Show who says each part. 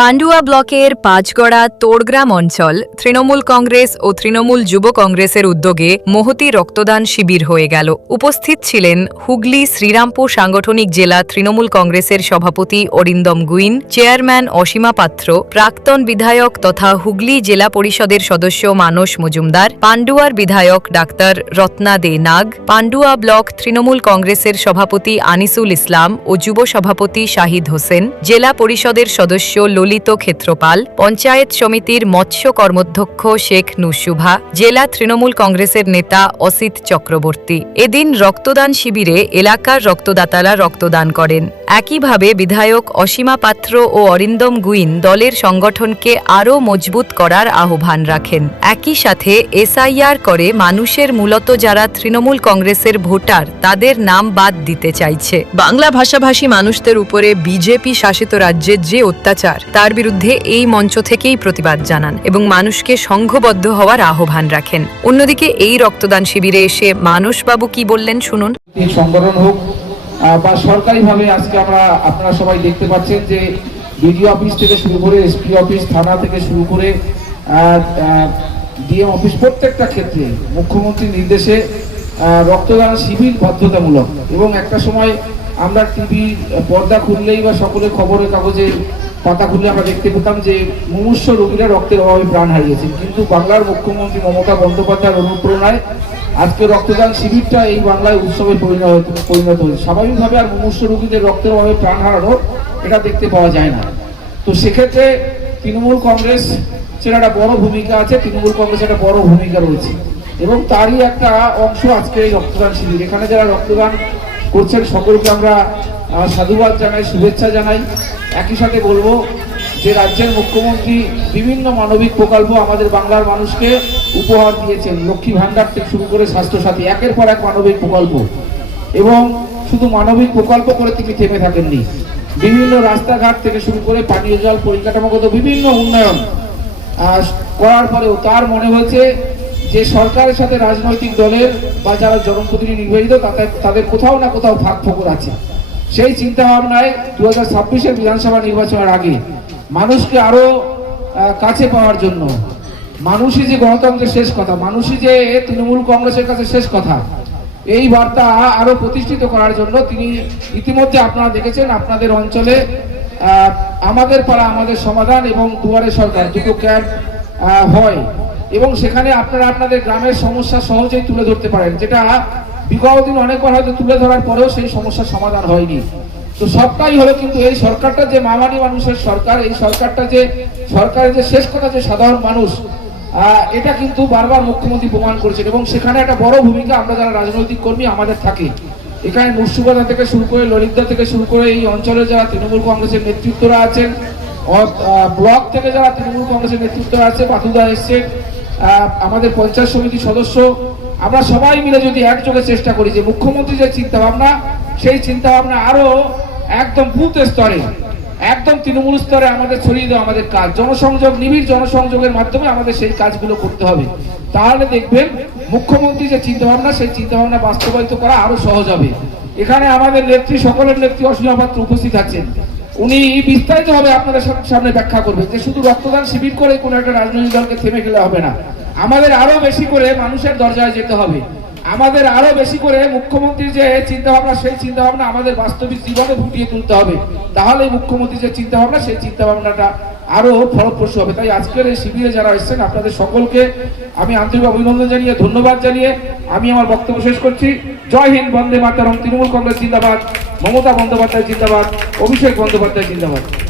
Speaker 1: পান্ডুয়া ব্লকের পাঁচগড়া তোড়গ্রাম অঞ্চল তৃণমূল কংগ্রেস ও তৃণমূল যুব কংগ্রেসের উদ্যোগে মহতি রক্তদান শিবির হয়ে গেল। উপস্থিত ছিলেন হুগলি শ্রীরামপুর সাংগঠনিক জেলা তৃণমূল কংগ্রেসের সভাপতি অরিন্দম গুইন, চেয়ারম্যান অসীমা পাত্র, প্রাক্তন বিধায়ক তথা হুগলি জেলা পরিষদের সদস্য মানস মজুমদার পান্ডুয়ার বিধায়ক ডাক্তার রত্না দে নাগ পান্ডুয়া ব্লক তৃণমূল কংগ্রেসের সভাপতি আনিসুল ইসলাম ও যুব সভাপতি শাহিদ হোসেন, জেলা পরিষদের সদস্য ললিত ক্ষেত্রপাল, পঞ্চায়েত সমিতির মৎস্য কর্মধ্যক্ষ শেখ নুসুভা জেলা তৃণমূল কংগ্রেসের নেতা অসিত চক্রবর্তী। এদিন রক্তদান শিবিরে এলাকার রক্তদাতারা রক্তদান করেন। একইভাবে বিধায়ক অসীমা পাত্র ও অরিন্দম গুইন দলের সংগঠনকে আরও মজবুত করার আহ্বান রাখেন। একই সাথে এসআইআর করে মানুষের মূলত যারা তৃণমূল কংগ্রেসের ভোটার, তাদের নাম বাদ দিতে চাইছে। বাংলা ভাষাভাষী মানুষদের উপরে বিজেপি শাসিত রাজ্যের যে অত্যাচার, তার বিরুদ্ধে এই মঞ্চ থেকেই প্রতিবাদ জানান এবং মানুষকে সংঘবদ্ধ হওয়ার আহ্বান রাখেন। অন্যদিকে এই রক্তদান শিবিরে এসে মানসবাবু কি বললেন শুনুন।
Speaker 2: সংগঠন হোক বা সরকারিভাবে আজকে আমরা, আপনারা সবাই দেখতে পাচ্ছেন যে বিডিও অফিস থেকে শুরু করে এসপি অফিস, থানা থেকে শুরু করে ডিএম অফিস প্রত্যেকটা ক্ষেত্রে মুখ্যমন্ত্রীর নির্দেশে রক্তদান শিবির বাধ্যতামূলক। এবং একটা সময় আমরা টিভি পর্দা খুললেই বা সকলের খবরের কাগজে পাতা খুললে আমরা দেখতে পেতাম যে মুমূর্ষ রোগীরা রক্তের অভাবে প্রাণ হারিয়েছেন। কিন্তু বাংলার মুখ্যমন্ত্রী মমতা বন্দ্যোপাধ্যায়ের অনুপ্রেরণায় আজকে রক্তদান শিবিরটা এই বাংলায় উৎসবে পরিণত পরিণত হয়েছে। স্বাভাবিকভাবে আর মুমূর্ষ রোগীদের রক্তের অভাবে প্রাণ হারানো এটা দেখতে পাওয়া যায় না। তো সেক্ষেত্রে তৃণমূল কংগ্রেস সেটা একটা বড় ভূমিকা আছে, তৃণমূল কংগ্রেস একটা বড় ভূমিকা রয়েছে। এবং তারই একটা অংশ আজকে এই রক্তদান শিবির। এখানে যারা রক্তদান করছেন, সকলকে আমরা সাধুবাদ জানাই, শুভেচ্ছা জানাই। একই সাথে বলব যে রাজ্যের মুখ্যমন্ত্রী বিভিন্ন মানবিক প্রকল্প আমাদের বাংলার মানুষকে উপহার দিয়েছেন। লক্ষ্মী ভাণ্ডার থেকে শুরু করে স্বাস্থ্যসাথী, একের পর এক মানবিক প্রকল্প। এবং শুধু মানবিক প্রকল্প করে তিনি থেমে থাকেননি। বিভিন্ন রাস্তাঘাট থেকে শুরু করে পানীয় জল পরিকাঠামোগত বিভিন্ন উন্নয়ন করার পরেও তার মনে হয়েছে যে সরকারের সাথে রাজনৈতিক দলের বা যারা জনপ্রতিনিধি নির্বাচিত তাদের তাদের কোথাও না কোথাও ভাগ ফোকর আছে। সেই চিন্তা ভাবনায় দু হাজার ছাব্বিশের বিধানসভা নির্বাচনের আগে মানুষকে আরও কাছে পাওয়ার জন্য। মানুষই যে গণতন্ত্রের শেষ কথা, মানুষই যে তৃণমূল কংগ্রেসের কাছে শেষ কথা, এই বার্তা আরও প্রতিষ্ঠিত করার জন্য তিনি ইতিমধ্যে আপনারা দেখেছেন আপনাদের অঞ্চলে আমাদের পাড়া, আমাদের সমাধান এবং দুয়ারে সরকার দুটো ক্যাম্প হয়। এবং সেখানে আপনারা আপনাদের গ্রামের সমস্যা সহজেই তুলে ধরতে পারেন, যেটা বিগত দিন অনেকবার হয়তো তুলে ধরার পরেও সেই সমস্যার সমাধান হয়নি। তো সবটাই হলো কিন্তু এই সরকারটা যে মামানি মানুষের সরকার, এই সরকারটা যে সরকারের যে শেষ কথা যে সাধারণ মানুষ এটা কিন্তু বারবার মুখ্যমন্ত্রী প্রমাণ করেছেন এবং সেখানে একটা বড় ভূমিকা আমরা যারা রাজনৈতিক কর্মী আমাদের থাকে। এখানে মুর্শিদাবাদ থেকে শুরু করে ললিতদা থেকে শুরু করে এই অঞ্চলে যারা তৃণমূল কংগ্রেসের নেতৃত্বরা আছেন ব্লক থেকে যারা তৃণমূল কংগ্রেসের নেতৃত্বরা আছে বাতুদা এসছেন আমাদের পঞ্চায়েত সমিতির সদস্য আমরা সবাই মিলে যদি একযোগে চেষ্টা করি যে মুখ্যমন্ত্রী যে চিন্তা ভাবনা সেই চিন্তা ভাবনা আরও একদম বুথ স্তরে, একদম তৃণমূল স্তরে আমাদের ছড়িয়ে দেওয়া আমাদের কাজ। জনসংযোগ, নিবিড় জনসংযোগের মাধ্যমে আমাদের সেই কাজগুলো করতে হবে। তাহলে দেখবেন মুখ্যমন্ত্রী যে চিন্তা ভাবনা সেই চিন্তা ভাবনা বাস্তবায়িত করা আরও সহজ হবে। এখানে আমাদের নেত্রী, সকলের নেত্রী অসীমা পাত্র উপস্থিত আছেন। উনি বিস্তারিতভাবে আপনাদের সামনে ব্যাখ্যা করবেন যে শুধু রক্তদান শিবির করে কোনো একটা রাজনৈতিক দলকে থেমে গেলে হবে না। আমাদের আরও বেশি করে মানুষের দরজায় যেতে হবে। আমাদের আরও বেশি করে মুখ্যমন্ত্রীর যে চিন্তা ভাবনা সেই চিন্তা ভাবনা আমাদের বাস্তবিক জীবনে ফুটিয়ে তুলতে হবে। তাহলে মুখ্যমন্ত্রীর যে চিন্তা ভাবনা সেই চিন্তা ভাবনাটা আরও ফলপ্রসূ হবে। তাই আজকের এই শিবিরে যারা এসেছেন, আপনাদের সকলকে আমি আন্তরিক অভিনন্দন জানিয়ে, ধন্যবাদ জানিয়ে আমি আমার বক্তব্য শেষ করছি। জয় হিন্দ, বন্দে মাতারম, তৃণমূল কংগ্রেস জিন্দাবাদ, মমতা বন্দ্যোপাধ্যায় জিন্দাবাদ, অভিষেক বন্দ্যোপাধ্যায় জিন্দাবাদ।